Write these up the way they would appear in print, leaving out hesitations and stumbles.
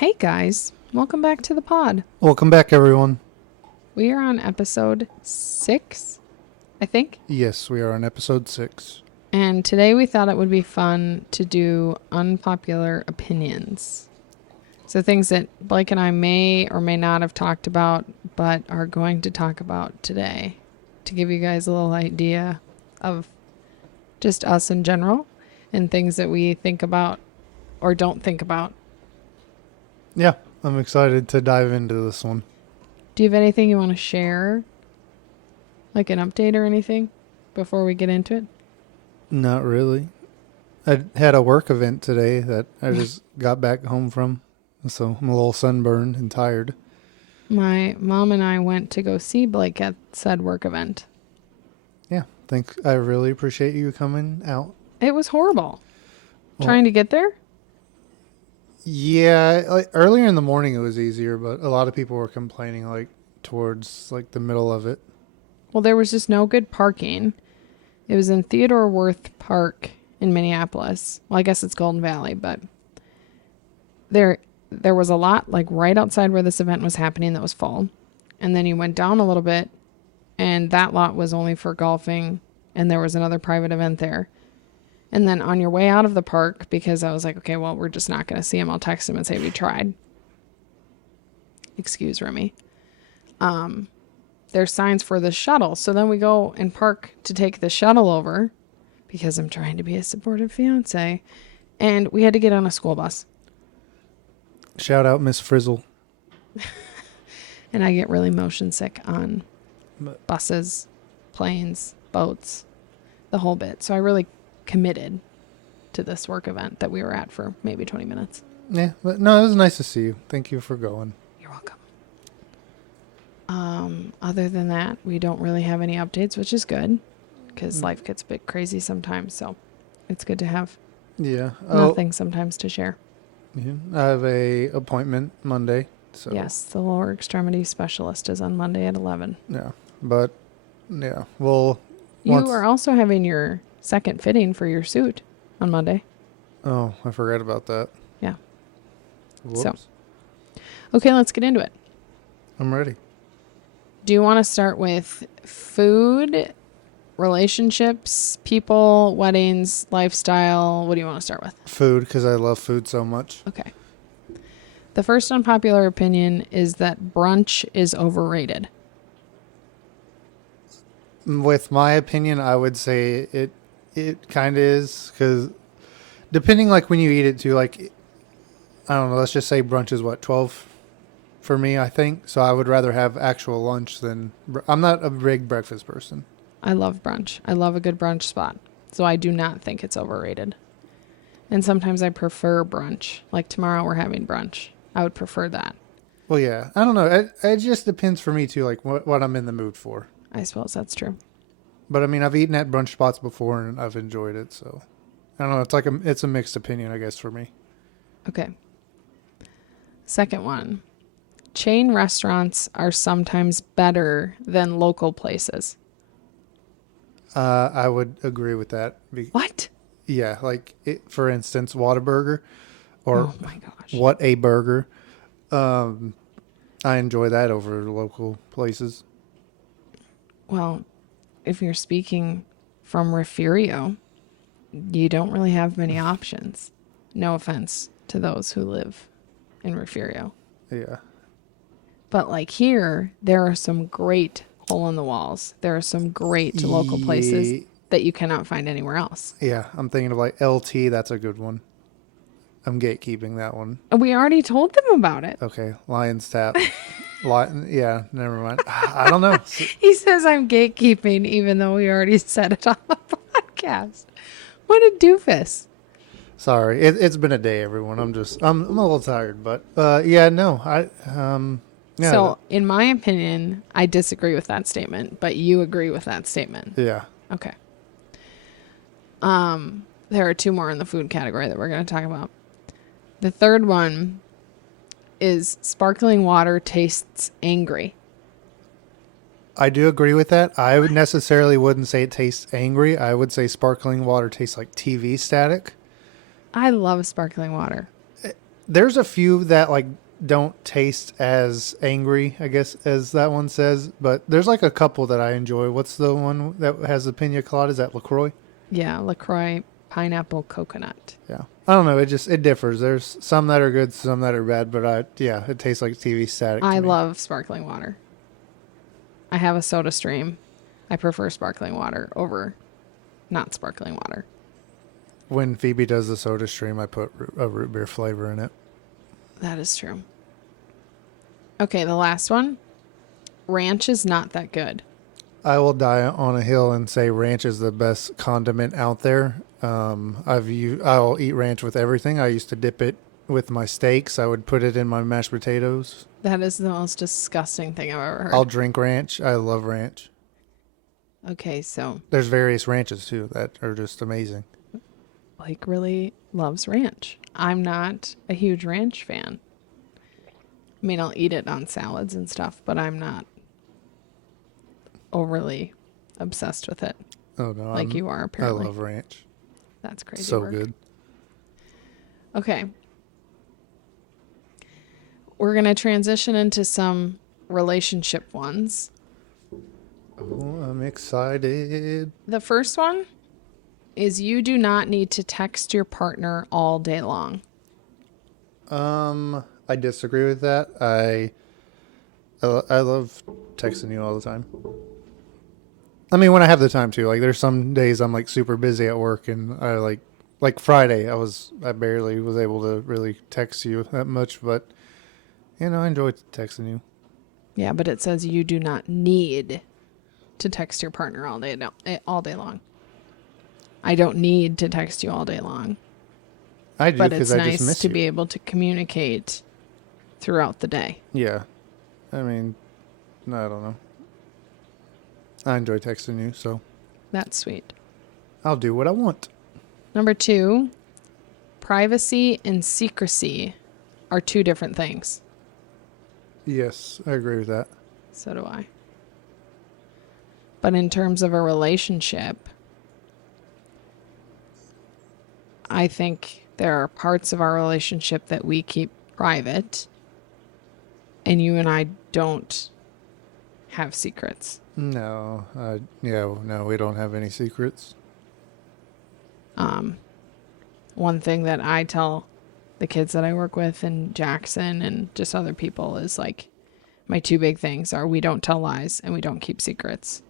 Hey guys, welcome back to the pod. Welcome back, everyone. We are on episode 6, I think. Yes, we are on episode 6. And today we thought it would be fun to do unpopular opinions. So things that Blake and I may or may not have talked about, but are going to talk about today to give you guys a little idea of just us in general and things that we think about or don't think about. Yeah, I'm excited to dive into this one. Do you have anything you want to share? Like an update or anything before we get into it? Not really. I had a work event today that I just got back home from, so I'm a little sunburned and tired. My mom and I went to go see Blake at said work event. Yeah, I really appreciate you coming out. It was horrible. Well, Trying to get there? Yeah, like earlier in the morning it was easier, but a lot of people were complaining towards the middle of it. Well, there was just no good parking. It was in Theodore Wirth Park in Minneapolis. Well, I guess it's Golden Valley, but there was a lot right outside where this event was happening that was full. And then you went down a little bit and that lot was only for golfing and there was another private event there. And then on your way out of the park, because I was like, okay, well, we're just not going to see him. I'll text him and say we tried. Excuse Remy. There's signs for the shuttle. So then we go and park to take the shuttle over because I'm trying to be a supportive fiance. And we had to get on a school bus. Shout out Miss Frizzle. And I get really motion sick on buses, planes, boats, the whole bit. So I really committed to this work event that we were at for maybe 20 minutes. Yeah, but no, it was nice to see you. Thank you for going. You're welcome. Other than that, we don't really have any updates, which is good because life gets a bit crazy sometimes. So it's good to have nothing sometimes to share. Yeah, I have a appointment Monday. So Yes, the lower extremity specialist is on Monday at 11. Yeah, but yeah, well, You are also having your second fitting for your suit on Monday. Oh, I forgot about that. Yeah. Whoops. So, okay, let's get into it. I'm ready. Do you want to start with food, relationships, people, weddings, lifestyle? What do you want to start with? Food, because I love food so much. Okay. The first unpopular opinion is that brunch is overrated. With my opinion, I would say it kind of is, because depending when you eat it too, I don't know, let's just say brunch is 12 for me, I think. So I would rather have actual lunch than, I'm not a big breakfast person. I love brunch. I love a good brunch spot. So I do not think it's overrated. And sometimes I prefer brunch. Like tomorrow we're having brunch. I would prefer that. Well, yeah, I don't know. It just depends for me too, what I'm in the mood for. I suppose that's true. But I mean, I've eaten at brunch spots before and I've enjoyed it. So I don't know. It's a mixed opinion, I guess, for me. Okay. Second one. Chain restaurants are sometimes better than local places. I would agree with that. What? Yeah, for instance, Whataburger or Oh my gosh. What a Burger. I enjoy that over local places. Well, if you're speaking from Refugio, you don't really have many options. No offense to those who live in Refugio. Yeah. But here, there are some great hole in the walls. There are some great local places that you cannot find anywhere else. Yeah, I'm thinking of LT. That's a good one. I'm gatekeeping that one. We already told them about it. Okay, Lion's Tap. Yeah, never mind. I don't know. He says I'm gatekeeping, even though we already said it on the podcast. What a doofus. Sorry, it's been a day, everyone. I'm a little tired, but yeah, no, yeah. So, in my opinion, I disagree with that statement, but you agree with that statement. Yeah. Okay. There are two more in the food category that we're going to talk about. The third one is sparkling water tastes angry. I do agree with that. I would necessarily wouldn't say it tastes angry. I would say sparkling water tastes like TV static. I love sparkling water. There's a few that like don't taste as angry, I guess, as that one says. But there's like a couple that I enjoy. What's the one that has the pina colada? Is that LaCroix? Yeah, LaCroix pineapple coconut. Yeah. I don't know. It differs. There's some that are good, some that are bad. But yeah, it tastes like TV static to I me. love sparkling water. I have a soda stream. I prefer sparkling water over not sparkling water. When Phoebe does the soda stream, I put a root beer flavor in it. That is true. Okay, the last one. Ranch is not that good. I will die on a hill and say ranch is the best condiment out there. I'll eat ranch with everything. I used to dip it with my steaks. I would put it in my mashed potatoes. That is the most disgusting thing I've ever heard. I'll drink ranch. I love ranch. Okay, so There's various ranches too that are just amazing. Blake really loves ranch. I'm not a huge ranch fan. I mean, I'll eat it on salads and stuff, but I'm not overly obsessed with it Oh no, like you are apparently. I love ranch. That's crazy So work. good. Okay. We're going to transition into some relationship ones. Oh, I'm excited. The first one is you do not need to text your partner all day long. I disagree with that. I love texting you all the time. I mean, when I have the time to. Like, there's some days I'm like super busy at work, and I like Friday. I barely was able to really text you that much, but I enjoy texting you. Yeah, but it says you do not need to text your partner all day long. I don't need to text you all day long, I do but it's because I just nice miss to you. be able to communicate throughout the day. Yeah, I mean, I don't know. I enjoy texting you, so That's sweet. I'll do what I want. Number 2, privacy and secrecy are two different things. Yes, I agree with that. So do I. But in terms of a relationship, I think there are parts of our relationship that we keep private, and you and I don't have secrets. No, no, we don't have any secrets. One thing that I tell the kids that I work with and Jackson and just other people is like, my two big things are we don't tell lies and we don't keep secrets.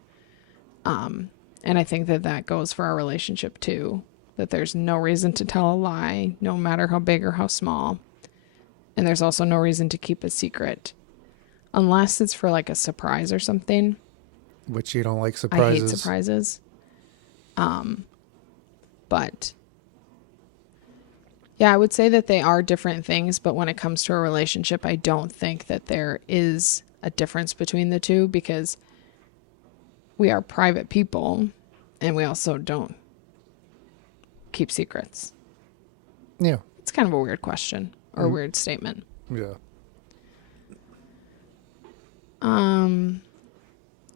And I think that goes for our relationship too, that there's no reason to tell a lie, no matter how big or how small. And there's also no reason to keep a secret unless it's for like a surprise or something. Which you don't like surprises. I hate surprises. But yeah, I would say that they are different things, but when it comes to a relationship, I don't think that there is a difference between the two because we are private people and we also don't keep secrets. Yeah. It's kind of a weird question or a weird statement. Yeah.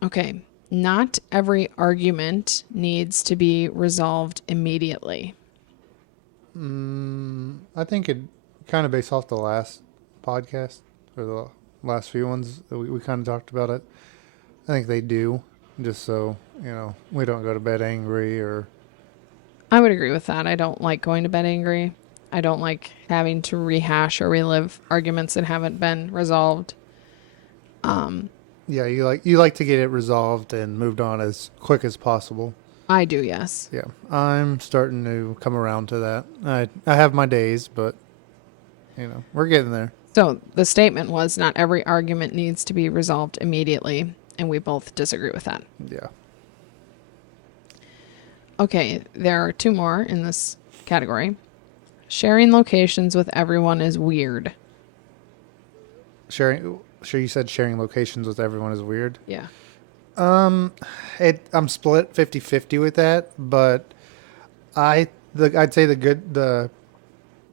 Okay. Not every argument needs to be resolved immediately. I think it kind of based off the last podcast or the last few ones that we kind of talked about it. I think they do, just so, we don't go to bed angry or... I would agree with that. I don't like going to bed angry. I don't like having to rehash or relive arguments that haven't been resolved. Yeah, you like to get it resolved and moved on as quick as possible. I do, yes. Yeah, I'm starting to come around to that. I have my days, but we're getting there. So the statement was not every argument needs to be resolved immediately, and we both disagree with that. Yeah. Okay, there are two more in this category. Sharing locations with everyone is weird. Sure, you said sharing locations with everyone is weird. Yeah. I'm split 50-50 with that, but I'd say the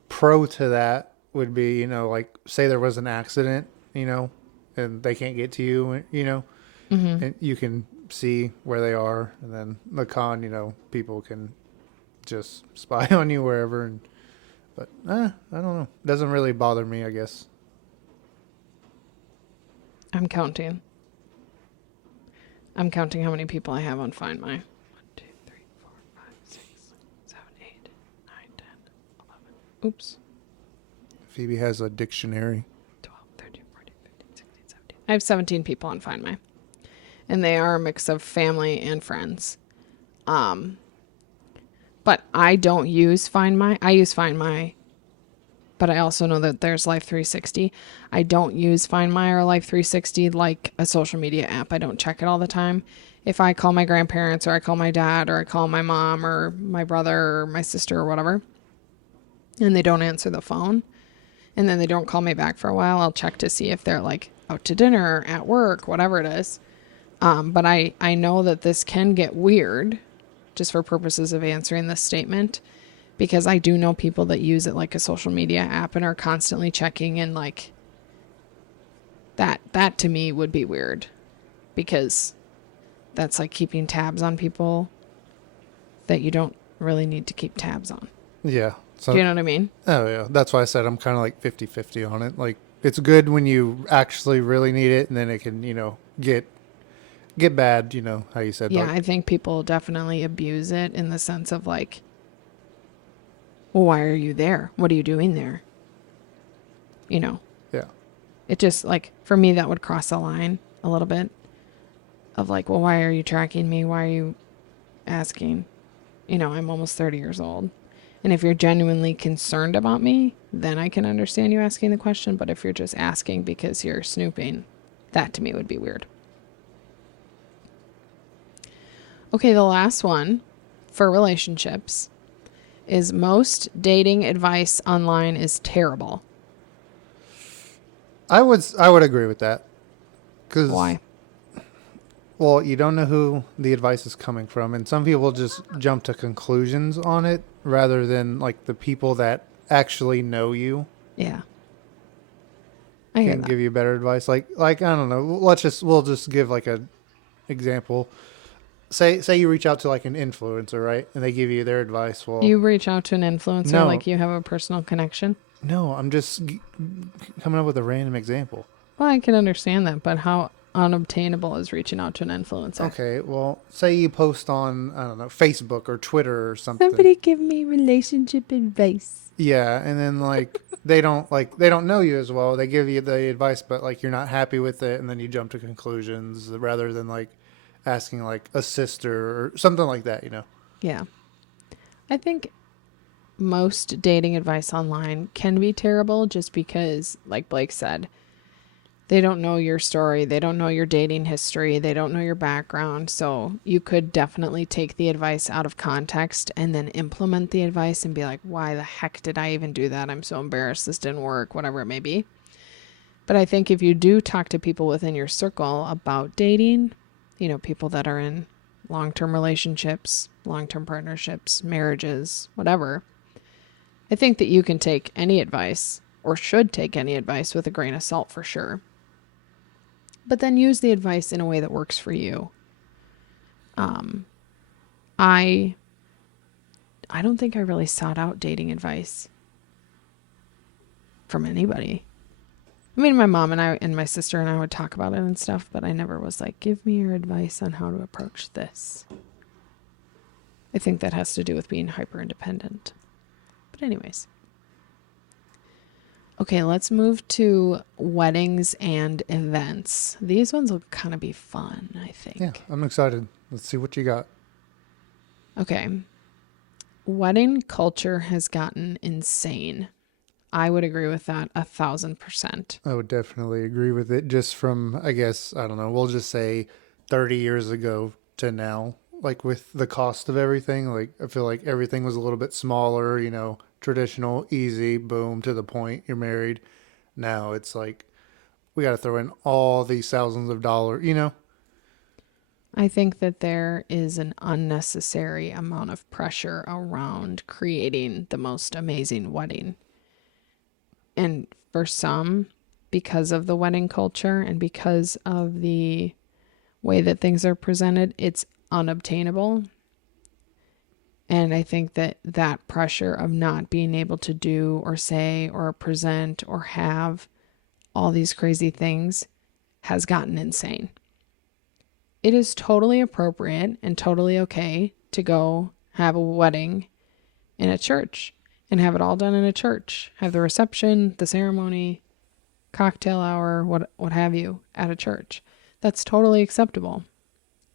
pro to that would be, like say there was an accident, and they can't get to you, and you can see where they are, and then the con, people can just spy on you wherever and But I don't know. Doesn't really bother me, I guess. I'm counting. I'm counting how many people I have on Find My. 1, 2, 3, 4, 5, 6, 7, 8, 9, 10, 11. Oops. Phoebe has a dictionary. 12, 13, 14, 15, 16, 17. I have 17 people on Find My. And they are a mix of family and friends. But I don't use Find My. I use Find My, but I also know that there's Life 360. I don't use Find My or Life 360 like a social media app. I don't check it all the time. If I call my grandparents or I call my dad or I call my mom or my brother or my sister or whatever, and they don't answer the phone, and then they don't call me back for a while, I'll check to see if they're like out to dinner, at work, whatever it is. But I know that this can get weird just for purposes of answering this statement, because I do know people that use it like a social media app and are constantly checking, and like that to me would be weird, because that's like keeping tabs on people that you don't really need to keep tabs on. Yeah. Do you know what I mean? Oh, yeah. That's why I said I'm kind of like 50-50 on it. Like, it's good when you actually really need it, and then it can, get bad, how you said. Yeah, Like, I think people definitely abuse it in the sense of like, well, why are you there? What are you doing there? yeah. It just, like, for me, that would cross the line a little bit of like, well, why are you tracking me? Why are you asking? I'm almost 30 years old. And if you're genuinely concerned about me, then I can understand you asking the question. But if you're just asking because you're snooping, that to me would be weird. Okay, the last one for relationships is most dating advice online is terrible. I would agree with that. Because, Why? well, you don't know who the advice is coming from, and some people just jump to conclusions on it rather than like the people that actually know you Yeah. I hear can that. give you better advice. Like I don't know. We'll just give like a example. Say you reach out to like an influencer, right? And they give you their advice. Well, You reach out to an influencer no, like you have a personal connection. no, I'm just coming up with a random example. Well, I can understand that, but how unobtainable is reaching out to an influencer? Okay, well, say you post on, I don't know, Facebook or Twitter or something. Somebody give me relationship advice. Yeah, and then they don't know you as well. They give you the advice, but like you're not happy with it, and then you jump to conclusions rather than like asking like a sister or something like that. Yeah. I think most dating advice online can be terrible just because, like Blake said, they don't know your story. They don't know your dating history. They don't know your background. So you could definitely take the advice out of context and then implement the advice and be like, why the heck did I even do that? I'm so embarrassed. This didn't work, whatever it may be. But I think if you do talk to people within your circle about dating, people that are in long-term relationships, long-term partnerships, marriages, whatever, I think that you can take any advice, or should take any advice, with a grain of salt for sure. But then use the advice in a way that works for you. I don't think I really sought out dating advice from anybody. I mean, my mom and I and my sister and I would talk about it and stuff, but I never was like, give me your advice on how to approach this. I think that has to do with being hyper independent. But anyways. Okay, let's move to weddings and events. These ones will kind of be fun, I think. Yeah, I'm excited. Let's see what you got. Okay. Wedding culture has gotten insane. I would agree with that 1,000%. I would definitely agree with it. Just from, I guess, I don't know. We'll just say 30 years ago to now. Like with the cost of everything, like I feel like everything was a little bit smaller. Traditional, easy, boom, to the point, you're married. Now it's like we got to throw in all these thousands of dollars. I think that there is an unnecessary amount of pressure around creating the most amazing wedding. And for some, because of the wedding culture and because of the way that things are presented, it's unobtainable. And I think that that pressure of not being able to do or say or present or have all these crazy things has gotten insane. It is totally appropriate and totally okay to go have a wedding in a church and have it all done in a church. Have the reception, the ceremony, cocktail hour, what have you, at a church. That's totally acceptable.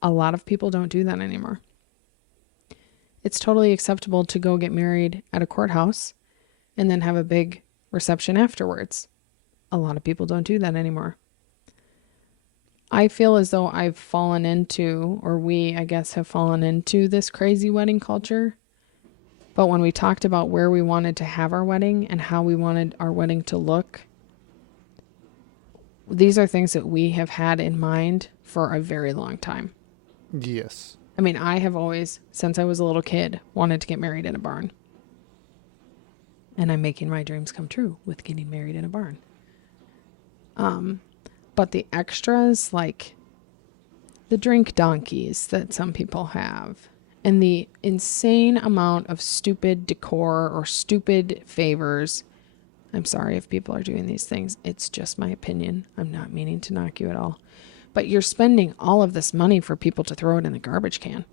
A lot of people don't do that anymore. It's totally acceptable to go get married at a courthouse and then have a big reception afterwards. A lot of people don't do that anymore. I feel as though I've fallen into, or we, I guess, have fallen into this crazy wedding culture. But when we talked about where we wanted to have our wedding and how we wanted our wedding to look, these are things that we have had in mind for a very long time. Yes. I mean, I have always, since I was a little kid, wanted to get married in a barn. And I'm making my dreams come true with getting married in a barn. But the extras, like the drink donkeys that some people have, and the insane amount of stupid decor or stupid favors. I'm sorry if people are doing these things. It's just my opinion. I'm not meaning to knock you at all. But you're spending all of this money for people to throw it in the garbage can.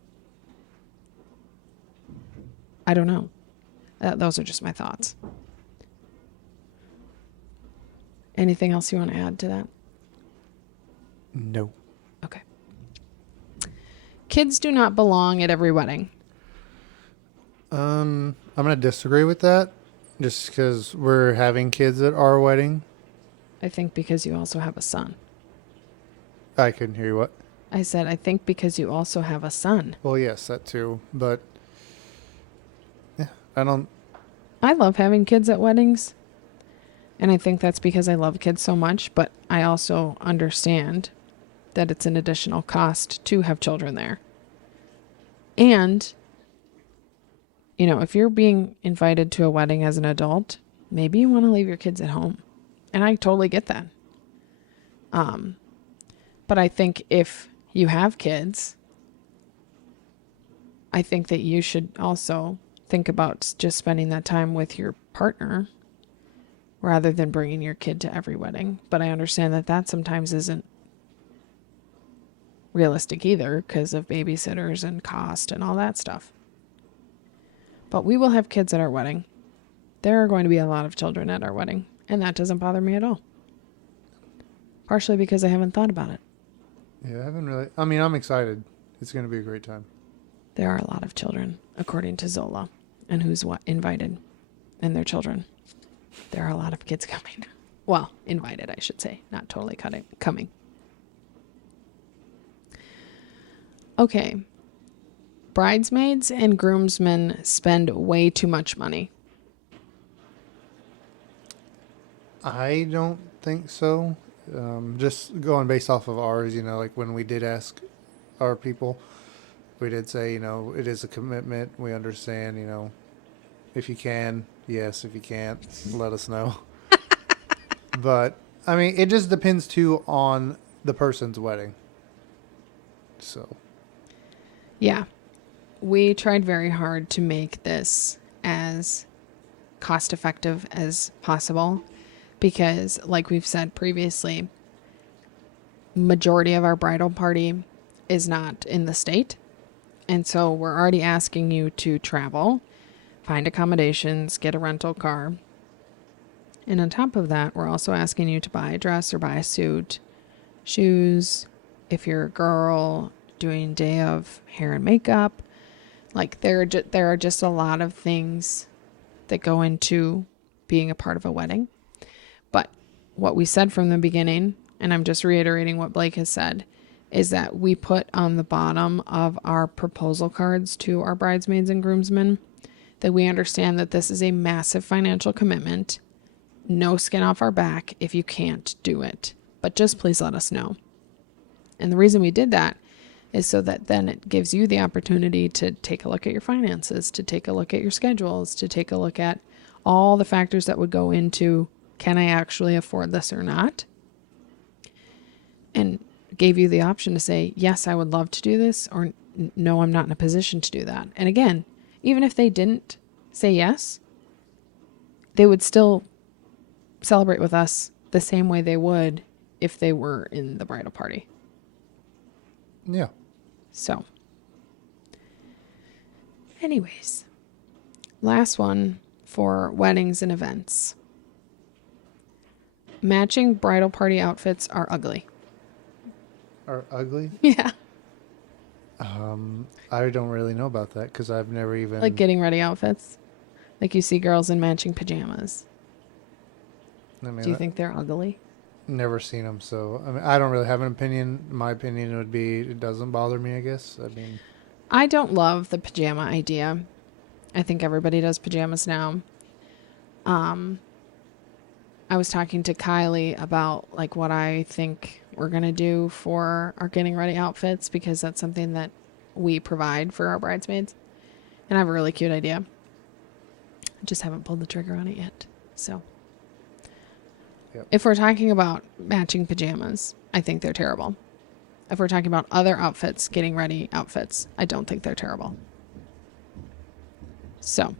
I don't know. Those are just my thoughts. Anything else you want to add to that? No. Okay. Kids do not belong at every wedding. I'm gonna disagree with that, just because we're having kids at our wedding. I think because you also have a son. I couldn't hear you. What? I said, I think because you also have a son. Well, yes, that too. But yeah, I don't. I love having kids at weddings. And I think that's because I love kids so much. But I also understand that it's an additional cost to have children there. And, you know, if you're being invited to a wedding as an adult, maybe you want to leave your kids at home. And I totally get that. But I think if you have kids, I think that you should also think about just spending that time with your partner rather than bringing your kid to every wedding. But I understand that that sometimes isn't realistic either because of babysitters and cost and all that stuff. But we will have kids at our wedding. There are going to be a lot of children at our wedding, and that doesn't bother me at all. Partially because I haven't thought about it. Yeah, I haven't really. I mean, I'm excited. It's going to be a great time. There are a lot of children, according to Zola, and who's invited, and their children. There are a lot of kids coming. Well, invited, I should say, not totally coming. Okay. Bridesmaids and groomsmen spend way too much money. I don't think so. Just going based off of ours, like when we did ask our people, we did say, it is a commitment. We understand, if you can, yes. If you can't, let us know. But, I mean, it just depends too on the person's wedding. So. Yeah. We tried very hard to make this as cost effective as possible. Because, like we've said previously, majority of our bridal party is not in the state. And so we're already asking you to travel, find accommodations, get a rental car. And on top of that, we're also asking you to buy a dress or buy a suit, shoes, if you're a girl, doing day of hair and makeup. Like there are just a lot of things that go into being a part of a wedding. But what we said from the beginning, and I'm just reiterating what Blake has said, is that we put on the bottom of our proposal cards to our bridesmaids and groomsmen that we understand that this is a massive financial commitment. No skin off our back if you can't do it. But just please let us know. And the reason we did that is so that then it gives you the opportunity to take a look at your finances, to take a look at your schedules, to take a look at all the factors that would go into, can I actually afford this or not? And gave you the option to say, yes, I would love to do this, or no, I'm not in a position to do that. And again, even if they didn't say yes, they would still celebrate with us the same way they would if they were in the bridal party. Yeah. So, anyways, last one for weddings and events. Matching bridal party outfits are ugly. Are ugly? Yeah. I don't really know about that because I've never even Like getting ready outfits. Like you see girls in matching pajamas. I mean, Do you think they're ugly? never seen them, so I mean, I don't really have an opinion. My opinion would be it doesn't bother me. I guess. I mean, I don't love the pajama idea. I think everybody does pajamas now. I was talking to Kylie about like what I think we're going to do for our getting ready outfits because that's something that we provide for our bridesmaids. And I have a really cute idea. I just haven't pulled the trigger on it yet. So Yep. if we're talking about matching pajamas, I think they're terrible. If we're talking about other outfits, getting ready outfits, I don't think they're terrible. So,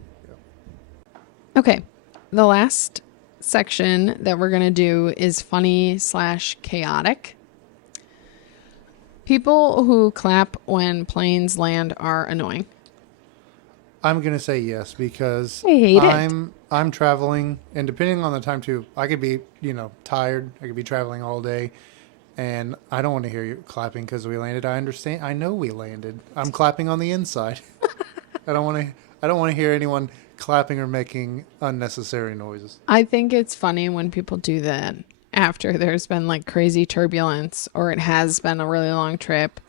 okay. The last section that we're going to do is funny/chaotic. People who clap when planes land are annoying. I'm gonna say yes because I hate it. I'm traveling, and depending on the time too, I could be tired. I could be traveling all day, and I don't want to hear you clapping because we landed. I understand. I know we landed. I'm clapping on the inside. I don't want to. I don't want to hear anyone clapping or making unnecessary noises. I think it's funny when people do that after there's been like crazy turbulence or it has been a really long trip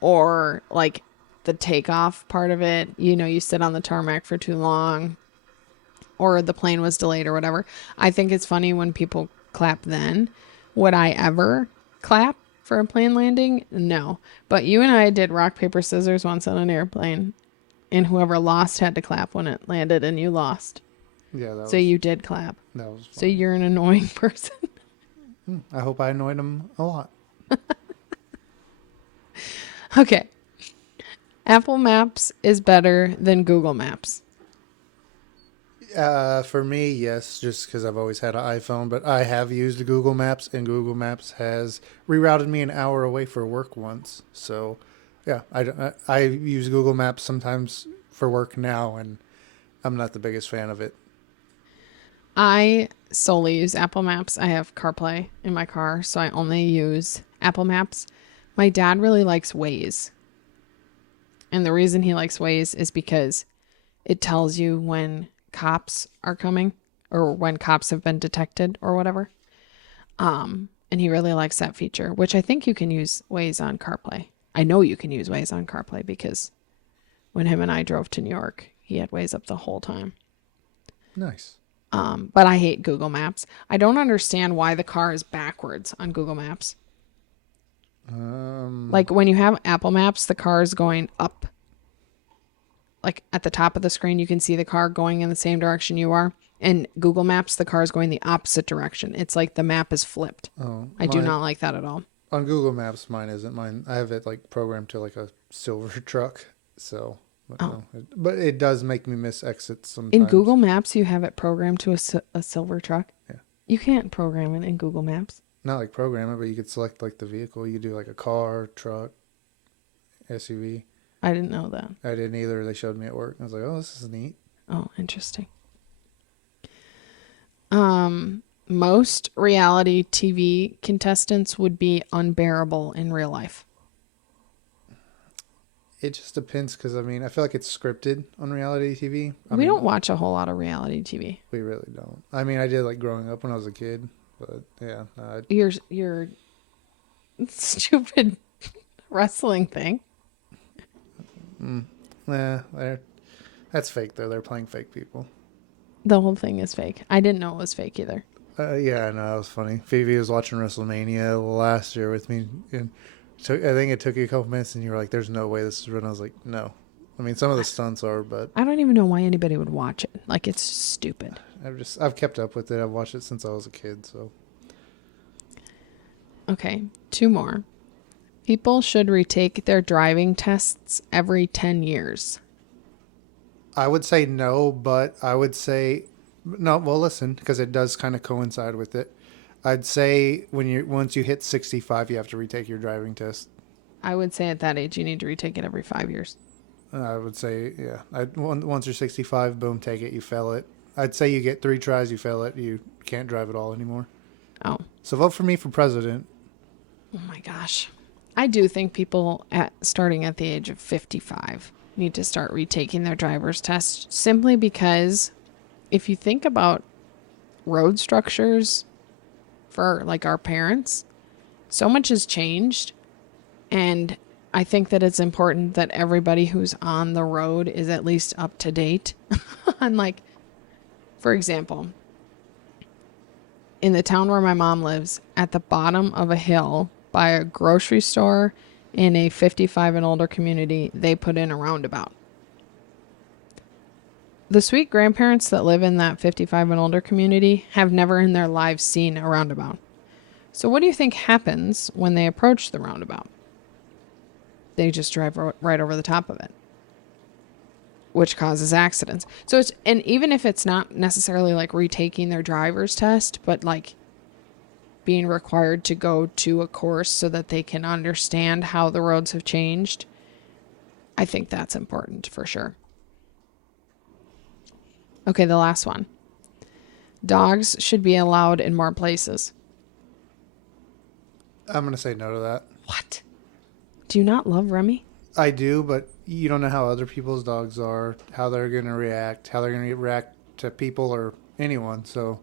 or like the takeoff part of it. You sit on the tarmac for too long or the plane was delayed or whatever. I think it's funny when people clap then. Would I ever clap for a plane landing? No. But you and I did rock, paper, scissors once on an airplane. And whoever lost had to clap when it landed and you lost. Yeah, that So was you did clap. that was. So you're an annoying person. I hope I annoyed him a lot. Okay. Apple Maps is better than Google Maps. For me, yes, just because I've always had an iPhone, but I have used Google Maps, and Google Maps has rerouted me an hour away for work once. So, yeah, I use Google Maps sometimes for work now, and I'm not the biggest fan of it. I solely use Apple Maps. I have CarPlay in my car, so I only use Apple Maps. My dad really likes Waze. And the reason he likes Waze is because it tells you when cops are coming or when cops have been detected or whatever. And he really likes that feature, which I think you can use Waze on CarPlay. I know you can use Waze on CarPlay because when him and I drove to New York, he had Waze up the whole time. Nice. But I hate Google Maps. I don't understand why the car is backwards on Google Maps. Like when you have Apple Maps, the car is going up. Like at the top of the screen, you can see the car going in the same direction you are. And Google Maps, the car is going the opposite direction. It's like the map is flipped. I do not like that at all. On Google Maps, mine isn't. Mine, I have it like programmed to like a silver truck. So, but it does make me miss exits sometimes. In Google Maps, you have it programmed to a silver truck. Yeah. You can't program it in Google Maps. Not like program it, but you could select like the vehicle. You could do like a car, truck, SUV. I didn't know that. I didn't either. They showed me at work. I was like, oh, this is neat. Oh, interesting. Most reality TV contestants would be unbearable in real life. It just depends because, I mean, I feel like it's scripted on reality TV. We don't watch a whole lot of reality TV. We really don't. I mean, I did like growing up when I was a kid, but yeah. Your stupid wrestling thing. That's fake though. They're playing fake people. The whole thing is fake. I didn't know it was fake either. Yeah, I know, that was funny. Phoebe was watching WrestleMania last year with me, and I think it took you a couple minutes, and you were like, "There's no way this is real." And I was like, "No." I mean, some of the stunts are, but I don't even know why anybody would watch it. Like, it's stupid. I've kept up with it. I've watched it since I was a kid. So Okay, 2 more. People should retake their driving tests every 10 years. I would say no, but I would say no. Well, listen, because it does kind of coincide with it. I'd say once you hit 65, you have to retake your driving test. I would say at that age you need to retake it every 5 years. I would say, yeah. Once you're 65, boom, take it. You fail it. I'd say you get 3 tries, you fail it, you can't drive at all anymore. Oh, So vote for me for president. oh my gosh. I do think people starting at the age of 55 need to start retaking their driver's test simply because if you think about road structures for like our parents, so much has changed. And I think that it's important that everybody who's on the road is at least up to date. On like, for example, in the town where my mom lives, at the bottom of a hill by a grocery store in a 55 and older community, they put in a roundabout. The sweet grandparents that live in that 55 and older community have never in their lives seen a roundabout. So what do you think happens when they approach the roundabout? They just drive right over the top of it, which causes accidents. So it's, and even if it's not necessarily like retaking their driver's test, but like being required to go to a course so that they can understand how the roads have changed, I think that's important for sure. Okay, the last one. Dogs should be allowed in more places. I'm going to say no to that. What? Do you not love Remy? I do, but you don't know how other people's dogs are, how they're going to react, how they're going to react to people or anyone. So,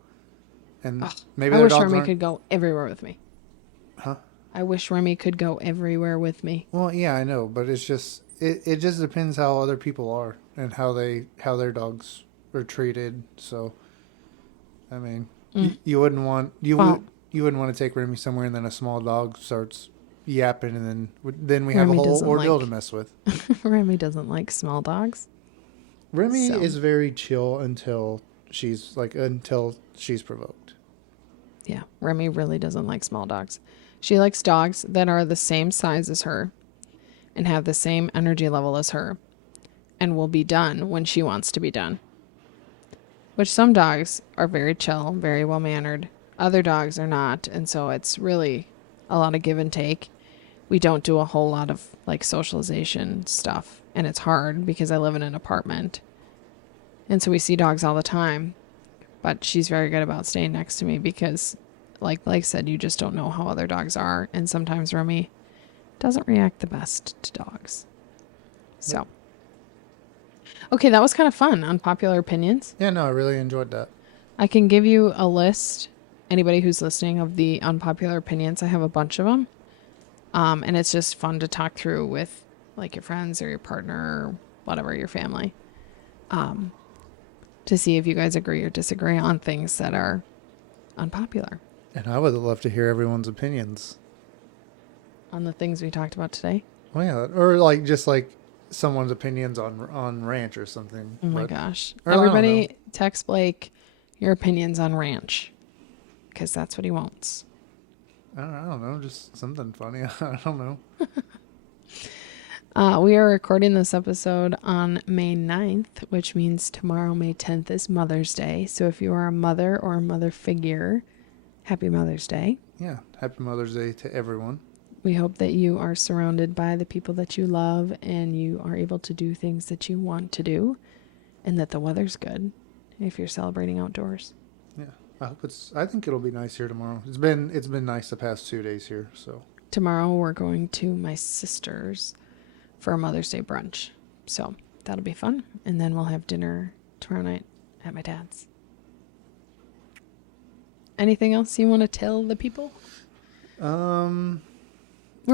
and Ugh, maybe I their wish dogs Remy aren't. could go everywhere with me. Huh? I wish Remy could go everywhere with me. Well, yeah, I know, but it's just it just depends how other people are and how their dogs are treated. So, I mean, you wouldn't want Well, you wouldn't want to take Remy somewhere and then a small dog starts yapping and then we have a Remy whole doesn't ordeal like- to mess with. Remy doesn't like small dogs. Remy So. is very chill until she's provoked. Yeah, Remy really doesn't like small dogs. She likes dogs that are the same size as her and have the same energy level as her and will be done when she wants to be done. Which some dogs are very chill, very well mannered. Other dogs are not, and so it's really a lot of give and take. We don't do a whole lot of like socialization stuff, and it's hard because I live in an apartment. And so we see dogs all the time. But she's very good about staying next to me because, like Blake said, you just don't know how other dogs are. And sometimes Remy doesn't react the best to dogs. So, okay, that was kind of fun. Unpopular opinions. Yeah, no, I really enjoyed that. I can give you a list, anybody who's listening, of the unpopular opinions. I have a bunch of them. And it's just fun to talk through with like your friends or your partner or whatever, your family. To see if you guys agree or disagree on things that are unpopular. And I would love to hear everyone's opinions. On the things we talked about today. Well, yeah, or like just like someone's opinions on ranch or something. Oh my But- gosh. or I don't Everybody know. text Blake your opinions on ranch. Because that's what he wants. I don't know, just something funny. I don't know. We are recording this episode on May 9th, which means tomorrow, May 10th, is Mother's Day. So if you are a mother or a mother figure, happy Mother's Day. Yeah, happy Mother's Day to everyone. We hope that you are surrounded by the people that you love and you are able to do things that you want to do and that the weather's good if you're celebrating outdoors. Yeah, I think it'll be nice here tomorrow. It's been nice the past 2 days here. So Tomorrow we're going to my sister's for a Mother's Day brunch. So that'll be fun. And then we'll have dinner tomorrow night at my dad's. Anything else you want to tell the people? We're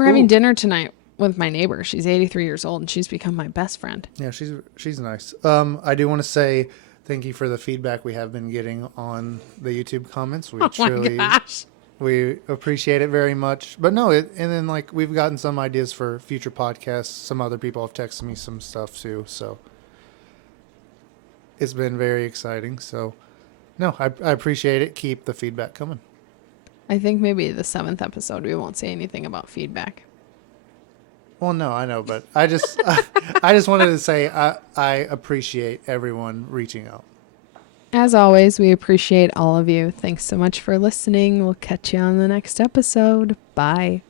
having dinner tonight with my neighbor. She's 83 years old and she's become my best friend. yeah, she's nice. I do want to say thank you for the feedback we have been getting on the YouTube comments. We Gosh. we appreciate it very much. But no, and then like we've gotten some ideas for future podcasts. Some other people have texted me some stuff too. So it's been very exciting. So no, I appreciate it. Keep the feedback coming. I think maybe the 7th episode we won't say anything about feedback. Well, no, I know, but I just I just wanted to say I appreciate everyone reaching out. As always, we appreciate all of you. Thanks so much for listening. We'll catch you on the next episode. Bye.